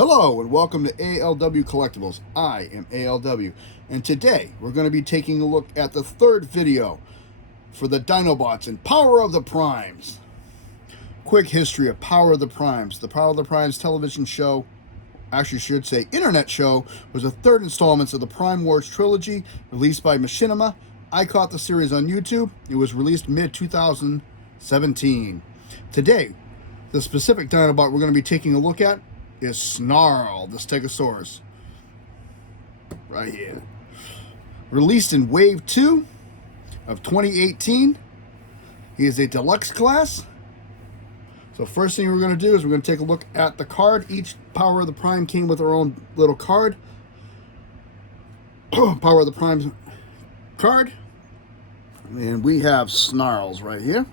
Hello and welcome to ALW Collectibles. I am ALW, and today we're going to be taking a look at the third video for the Dinobots and Power of the Primes. Quick history of Power of the Primes. The Power of the Primes television show, actually should say internet show, was the third installment of the Prime Wars trilogy released by Machinima. I caught the series on YouTube. It was released mid-2017. Today, the specific Dinobot we're going to be taking a look at is Snarl, the Stegosaurus. Right here. Released in Wave 2 of 2018. He is a deluxe class. So first thing we're going to do is we're going to take a look at the card. Each Power of the Prime came with their own little card. Power of the Prime card. And we have Snarls right here.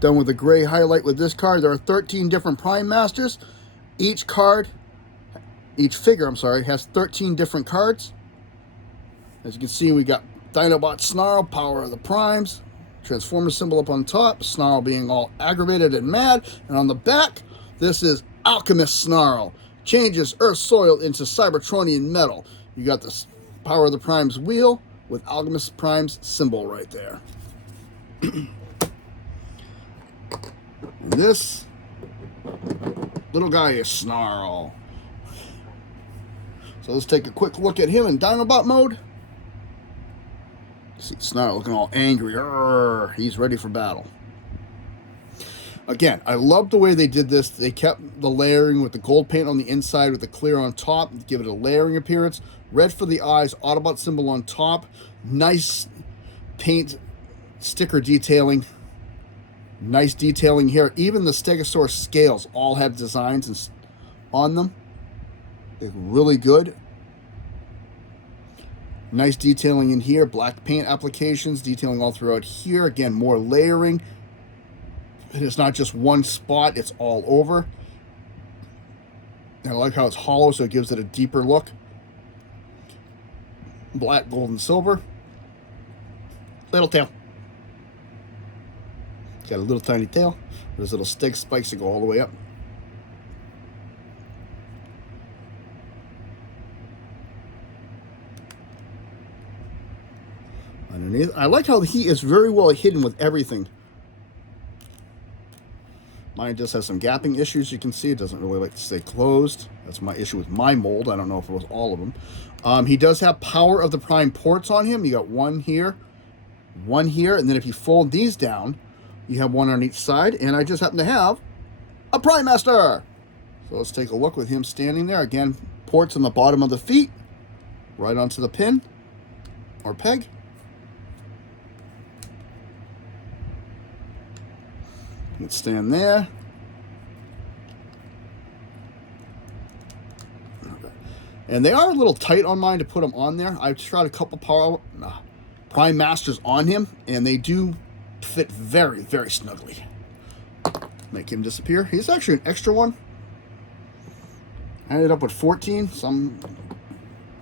Done with a gray highlight with this card. There are 13 different Prime Masters. Each figure, has 13 different cards. As you can see, we got Dinobot Snarl, Power of the Primes, Transformer symbol up on top, Snarl being all aggravated and mad. And on the back, this is Alchemist Snarl. Changes Earth soil into Cybertronian metal. You got this Power of the Primes wheel with Alchemist Primes symbol right there. This little guy is Snarl. So let's take a quick look at him in Dinobot mode. See Snarl looking all angry. He's ready for battle. Again, I love the way they did this. They kept the layering with the gold paint on the inside with the clear on top, give it a layering appearance. Red for the eyes, Autobot symbol on top. Nice paint sticker detailing. Nice detailing here. Even the Stegosaurus scales all have designs on them. They're really good. Nice detailing in here. Black paint applications. Detailing all throughout here. Again, more layering. And it's not just one spot. It's all over. And I like how it's hollow, so it gives it a deeper look. Black, gold, and silver. Little tail. Got a little tiny tail. There's little steg spikes that go all the way up. Underneath. I like how he is very well hidden with everything. Mine just has some gapping issues. You can see it doesn't really like to stay closed. That's my issue with my mold. I don't know if it was all of them. He does have Power of the Prime ports on him. You got one here, and then if you fold these down, you have one on each side, and I just happen to have a Prime Master. So let's take a look with him standing there. Again, ports on the bottom of the feet, right onto the pin or peg. Let's stand there. And they are a little tight on mine to put them on there. I've tried a couple Prime Masters on him, and they do fit very, very snugly. Make him disappear. He's actually an extra one. I ended up with 14.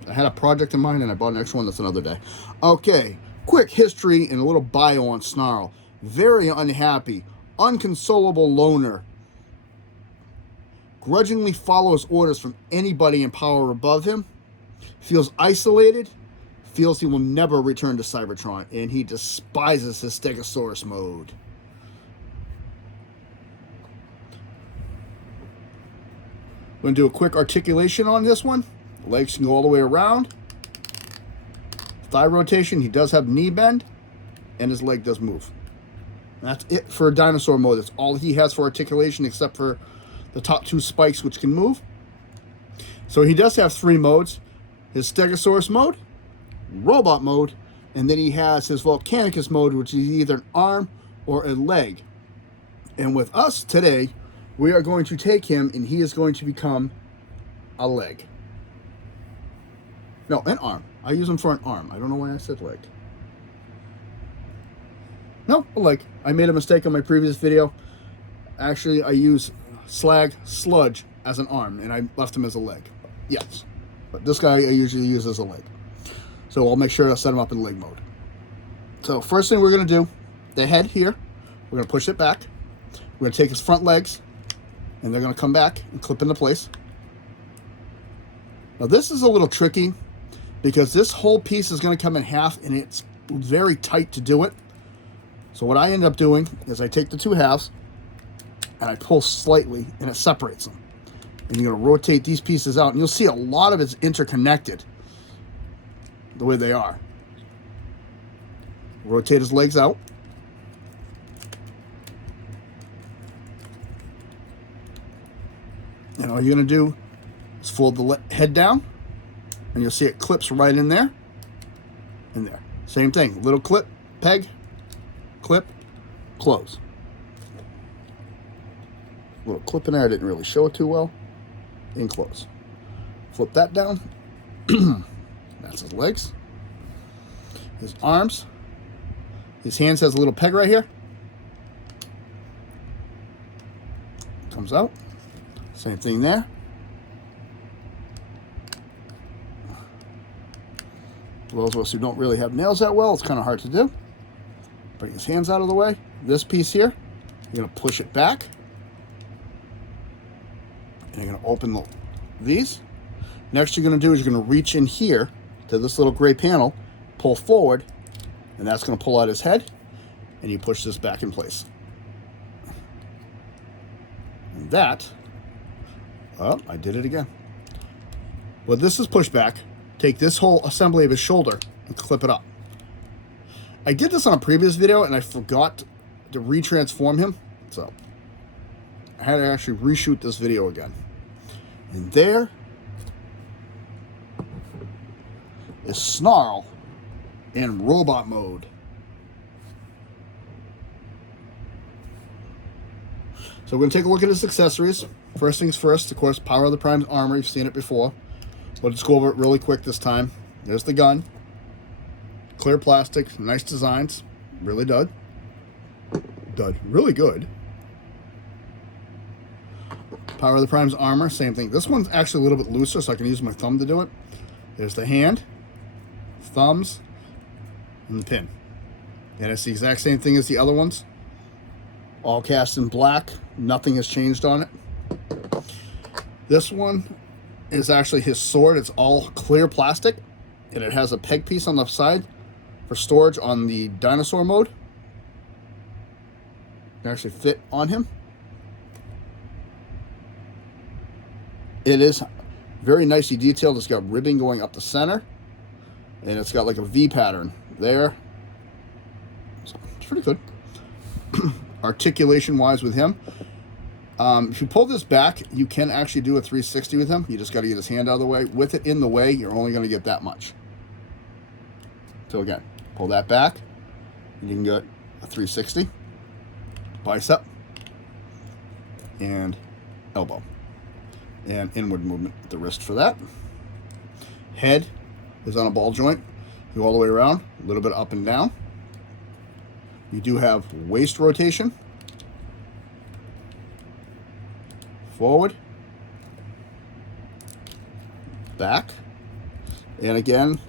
I had a project in mind, and I bought an extra one. That's another day. Okay, quick history and a little bio on Snarl. Very unhappy, unconsolable loner. Grudgingly follows orders from anybody in power above him. Feels isolated. Feels he will never return to Cybertron, and he despises his Stegosaurus mode. I'm going to do a quick articulation on this one. Legs can go all the way around. Thigh rotation, he does have knee bend, and his leg does move. That's it for dinosaur mode. That's all he has for articulation, except for the top two spikes, which can move. So he does have three modes. His Stegosaurus mode, robot mode, and then he has his Volcanicus mode, which is either an arm or a leg. And with us today, we are going to take him, and he is going to become a leg. No, an arm. I use him for an arm. I don't know why I said leg. No, a leg. I made a mistake on my previous video. Actually, I use sludge as an arm, and I left him as a leg. Yes. But this guy I usually use as a leg. So I'll make sure to set him up in leg mode. So first thing we're going to do, the head here, we're going to push it back. We're going to take his front legs, and they're going to come back and clip into place. Now this is a little tricky because this whole piece is going to come in half, and it's very tight to do it. So what I end up doing is I take the two halves and I pull slightly, and it separates them. And you're going to rotate these pieces out, and you'll see a lot of it's interconnected the way they are. Rotate his legs out. And all you're going to do is fold the head down, and you'll see it clips right in there. In there. Same thing. Little clip, peg, clip, close. Little clip in there. I didn't really show it too well. And close. Flip that down. That's his legs. His arms. His hands has a little peg right here. Comes out. Same thing there. For those of us who don't really have nails that well, it's kind of hard to do. Bring his hands out of the way. This piece here, you're going to push it back. And you're going to open these. Next you're going to do is you're going to reach in here to this little gray panel, pull forward, and that's going to pull out his head, and you push this back in place. And that, oh, I did it again. Well, this is pushed back. Take this whole assembly of his shoulder and clip it up. I did this on a previous video, and I forgot to retransform him, so I had to actually reshoot this video again. And there is Snarl in robot mode. So we're going to take a look at his accessories. First things first, of course, Power of the Prime's armor. You've seen it before. We'll just go over it really quick this time. There's the gun. Clear plastic, nice designs. Really dud. Really good. Power of the Prime's armor, same thing. This one's actually a little bit looser, so I can use my thumb to do it. There's the hand, thumbs, and the pin. And it's the exact same thing as the other ones. All cast in black. Nothing has changed on it. This one is actually his sword. It's all clear plastic, and it has a peg piece on the side for storage on the dinosaur mode. It can actually fit on him. It is very nicely detailed. It's got ribbing going up the center, and it's got like a V pattern there. So it's pretty good. Articulation wise with him, if you pull this back, you can actually do a 360 with him. You just got to get his hand out of the way. With it in the way, you're only going to get that much. So again, pull that back, and you can get a 360, bicep, and elbow. And inward movement at the wrist for that. Head is on a ball joint. Go all the way around, a little bit up and down. You do have waist rotation. Forward. Back. And again,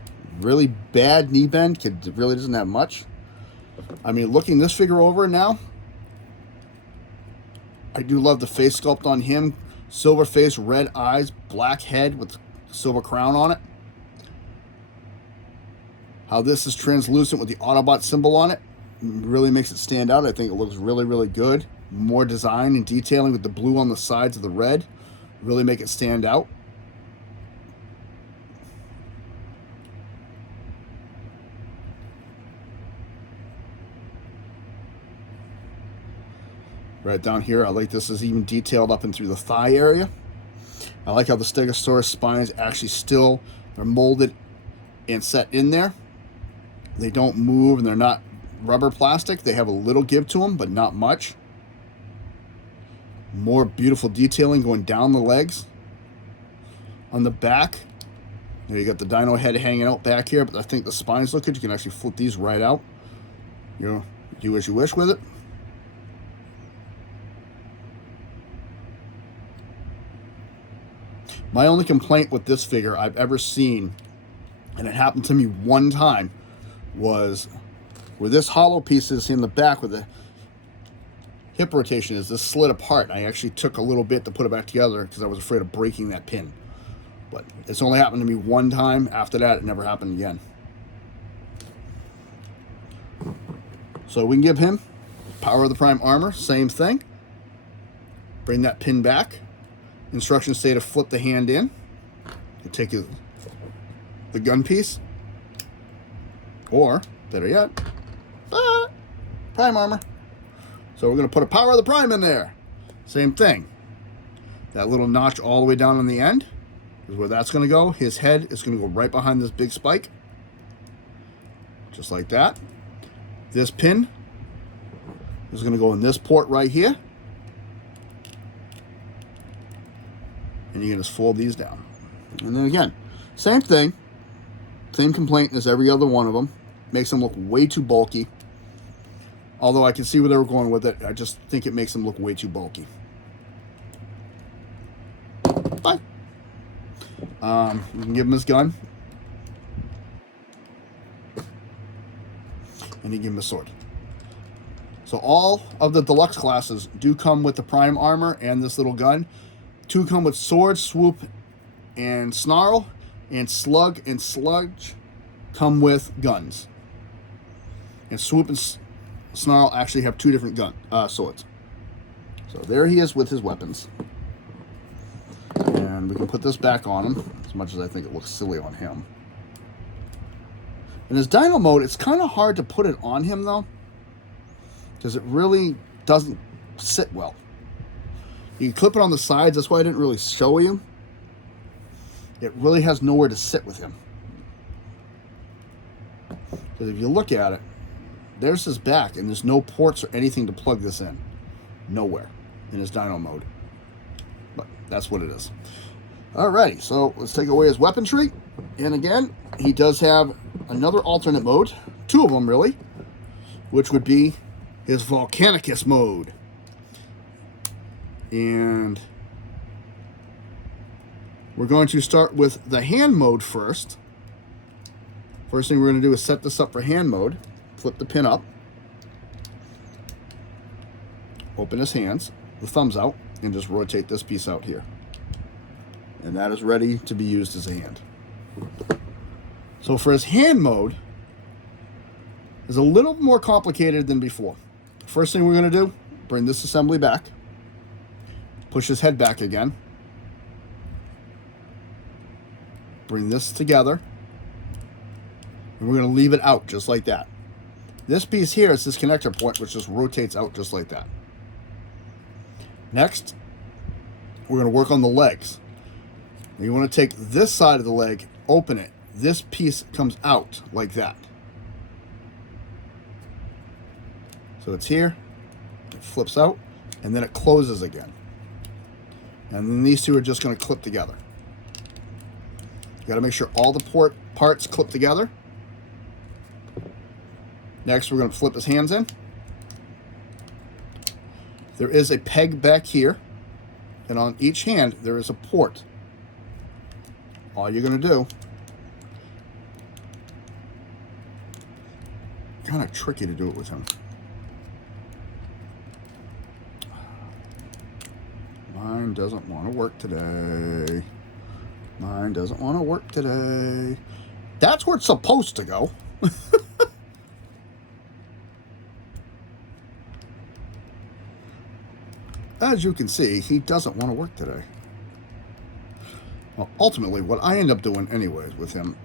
really bad knee bend. Kid really doesn't have much. I mean, looking this figure over now, I do love the face sculpt on him. Silver face, red eyes, black head with silver crown on it. How this is translucent with the Autobot symbol on it really makes it stand out. I think it looks really, really good. More design and detailing with the blue on the sides of the red really make it stand out. Right down here, I like this is even detailed up and through the thigh area. I like how the Stegosaurus spines actually still are molded and set in there. They don't move, and they're not rubber plastic. They have a little give to them, but not much. More beautiful detailing going down the legs. On the back, there you got the dino head hanging out back here, but I think the spines look good. You can actually flip these right out. You know, do as you wish with it. My only complaint with this figure I've ever seen, and it happened to me one time, was where this hollow piece is in the back with hip rotation is this slid apart. I actually took a little bit to put it back together because I was afraid of breaking that pin. But it's only happened to me one time. After that, it never happened again. So we can give him Power of the Prime Armor, same thing. Bring that pin back. Instructions say to flip the hand in. You take the gun piece. Or, better yet, Prime Armor. So we're going to put a Power of the Prime in there. Same thing. That little notch all the way down on the end is where that's going to go. His head is going to go right behind this big spike. Just like that. This pin is going to go in this port right here. And you can just fold these down. And then again, same thing. Same complaint as every other one of them. Makes them look way too bulky. Although I can see where they were going with it. I just think it makes them look way too bulky. Bye. You can give him his gun. And you give him a sword. So all of the deluxe classes do come with the Prime Armor and this little gun. 2 come with Sword, Swoop, and Snarl. And Slug and Sludge come with guns. And Swoop and Snarl actually have 2 different swords. So there he is with his weapons. And we can put this back on him, as much as I think it looks silly on him. In his Dino mode, it's kind of hard to put it on him, though, because it really doesn't sit well. You can clip it on the sides. That's why I didn't really show you. It really has nowhere to sit with him. Because if you look at it, there's his back, and there's no ports or anything to plug this in. Nowhere in his Dino mode. But that's what it is. Alrighty, so let's take away his weaponry. And again, he does have another alternate mode. 2 of them, really. Which would be his Volcanicus mode. And we're going to start with the hand mode first. First thing we're going to do is set this up for hand mode. Flip the pin up. Open his hands, the thumbs out, and just rotate this piece out here. And that is ready to be used as a hand. So for his hand mode, is a little more complicated than before. First thing we're going to do, bring this assembly back. Push his head back again. Bring this together. And we're going to leave it out just like that. This piece here is this connector point, which just rotates out just like that. Next, we're going to work on the legs. Now you want to take this side of the leg, open it. This piece comes out like that. So it's here, it flips out, and then it closes again. And then these 2 are just going to clip together. You got to make sure all the parts clip together. Next, we're going to flip his hands in. There is a peg back here, and on each hand, there is a port. All you're going to do, kind of tricky to do it with him. Mine doesn't want to work today. Mine doesn't want to work today. That's where it's supposed to go. As you can see, he doesn't want to work today. Well, ultimately, what I end up doing anyways with him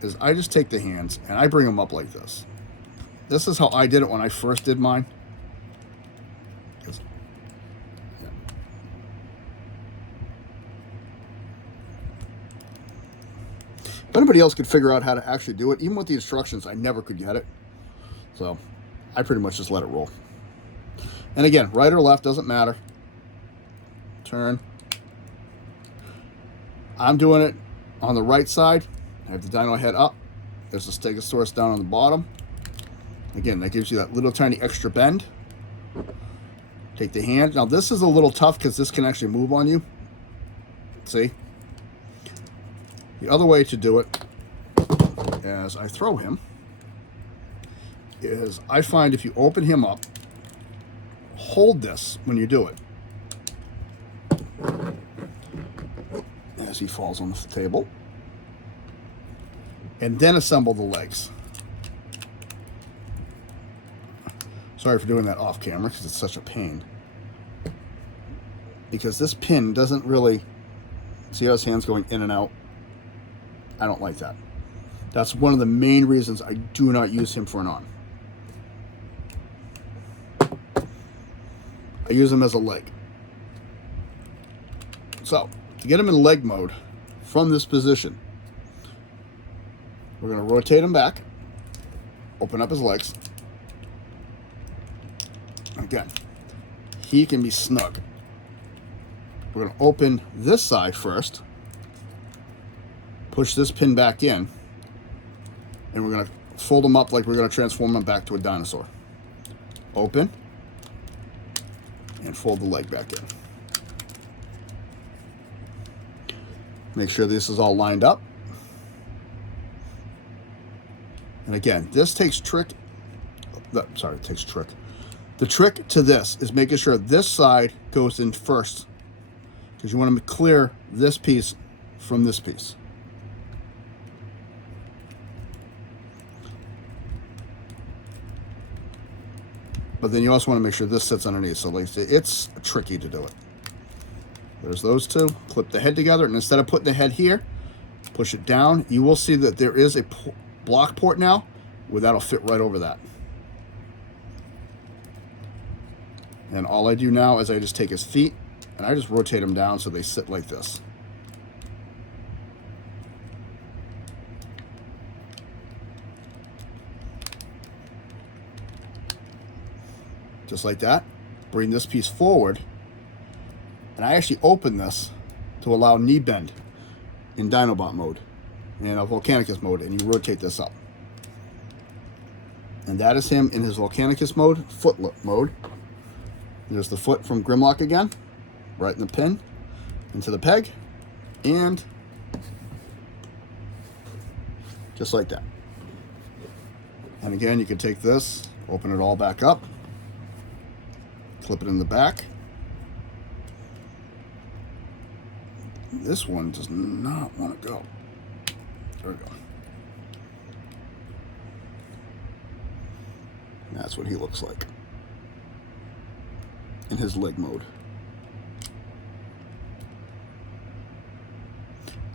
is I just take the hands and I bring them up like this. This is how I did it when I first did mine. If anybody else could figure out how to actually do it, even with the instructions, I never could get it. So I pretty much just let it roll. And again, right or left, doesn't matter. Turn. I'm doing it on the right side. I have the dino head up. There's the stegosaurus down on the bottom. Again, that gives you that little tiny extra bend. Take the hand. Now this is a little tough because this can actually move on you. See? The other way to do it, as I throw him, is I find if you open him up, hold this when you do it. As he falls on the table. And then assemble the legs. Sorry for doing that off camera because it's such a pain. Because this pin doesn't really... See how his hand's going in and out? I don't like that. That's one of the main reasons I do not use him for an arm. I use him as a leg. So, to get him in leg mode from this position, we're going to rotate him back, open up his legs. Again, he can be snug. We're going to open this side first, push this pin back in, and we're going to fold him up like we're going to transform him back to a dinosaur. Open, and fold the leg back in. Make sure this is all lined up. And again, this takes trick. It takes trick. The trick to this is making sure this side goes in first, because you want to clear this piece from this piece. But then you also want to make sure this sits underneath. So like it's tricky to do it. There's those two. Clip the head together, and instead of putting the head here, push it down. You will see that there is a block port now, where that'll fit right over that. And all I do now is I just take his feet and I just rotate them down so they sit like this. Just like that. Bring this piece forward. And I actually open this to allow knee bend in Dinobot mode and a Volcanicus mode, and you rotate this up. And that is him in his Volcanicus mode, foot mode. There's the foot from Grimlock again, right in the pin, into the peg, and just like that. And again, you can take this, open it all back up, clip it in the back. This one does not want to go. There we go. That's what he looks like in his leg mode.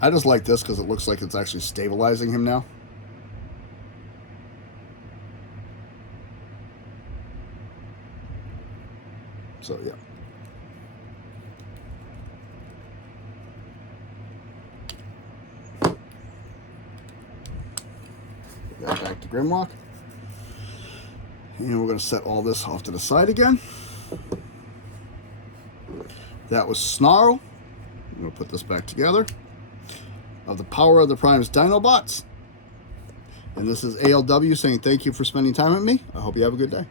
I just like this because it looks like it's actually stabilizing him now. So yeah. Got back to Grimlock. And we're going to set all this off to the side again. That was Snarl. I'm going to put this back together. Of the Power of the Prime's Dinobots. And this is ALW saying thank you for spending time with me. I hope you have a good day.